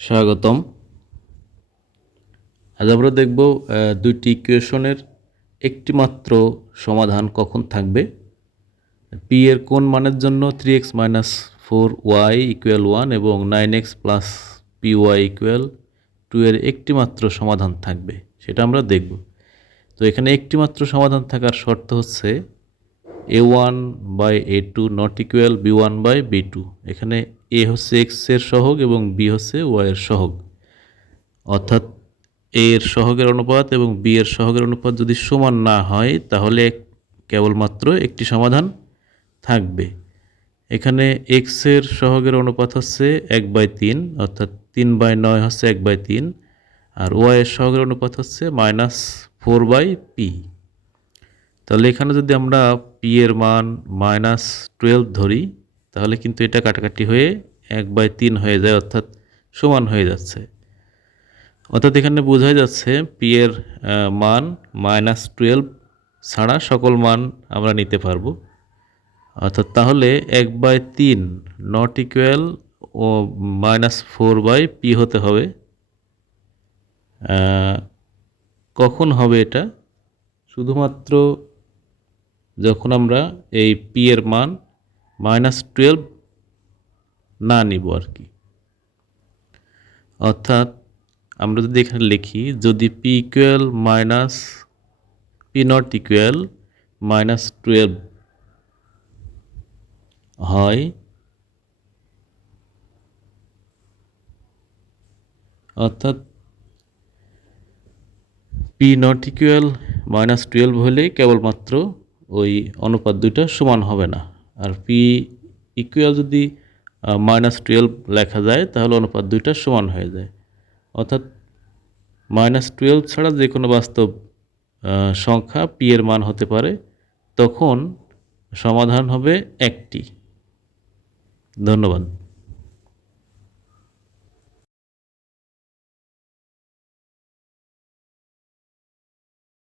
স্বাগতম। আজ আমরা দেখব দুইটি ইকুয়েশনের একটি মাত্র সমাধান কখন থাকবে। পি এর কোন মানের জন্য three X minus four Y equal one এবং nine X plus P Y equal two এর একটি মাত্র সমাধান থাকবে, সেটা আমরা দেখব। তো এখানে একটি মাত্র সমাধান থাকার শর্ত হচ্ছে A one by A two not equal B one by B two এখানে এ হচ্ছে এক্সের সহগ এবং বি হচ্ছে ওয়াই এর সহগ। অর্থাৎ এ এর সহগের অনুপাত এবং বি এর সহগের অনুপাত যদি সমান না হয়, তাহলে কেবলমাত্র একটি সমাধান থাকবে। এখানে এক্সের সহগের অনুপাত হচ্ছে এক বাই তিন, অর্থাৎ তিন বাই নয় হচ্ছে এক বাই তিন, আর ওয়াই এর সহগের অনুপাত হচ্ছে মাইনাস ফোর বাই পি তাহলে এখানে যদি আমরা পি এর মান মাইনাস টুয়েলভ ধরি, তাহলে কিন্তু এটা কাটাকাটি হয়ে এক বাই তিন হয়ে যায়, অর্থাৎ সমান হয়ে যাচ্ছে। অর্থাৎ এখানে বোঝাই যাচ্ছে পি এর মান মাইনাস টুয়েলভ ছাড়া সকল মান আমরা নিতে পারব। অর্থাৎ তাহলে এক বাই তিন নট ইকুয়াল ও মাইনাস ফোর বাই পি হতে হবে। কখন হবে এটা? শুধুমাত্র যখন আমরা এই পি এর মান মাইনাস টুয়েলভ না নিব আর কি। অর্থাৎ আমরা যদি এখানে লিখি, যদি P equal minus P not equal minus twelve হয়, অর্থাৎ P not equal minus twelve হলে কেবলমাত্র ওই অনুপাত দুইটা সমান হবে না। আর পি ইকুয়াল যদি মাইনাস টুয়েলভ লেখা যায়, তাহলে অনুপাত দুইটা সমান হয়ে যায়। অর্থাৎ মাইনাস টুয়েলভ ছাড়া যে কোনো বাস্তব সংখ্যা পি এর মান হতে পারে, তখন সমাধান হবে একটি। ধন্যবাদ।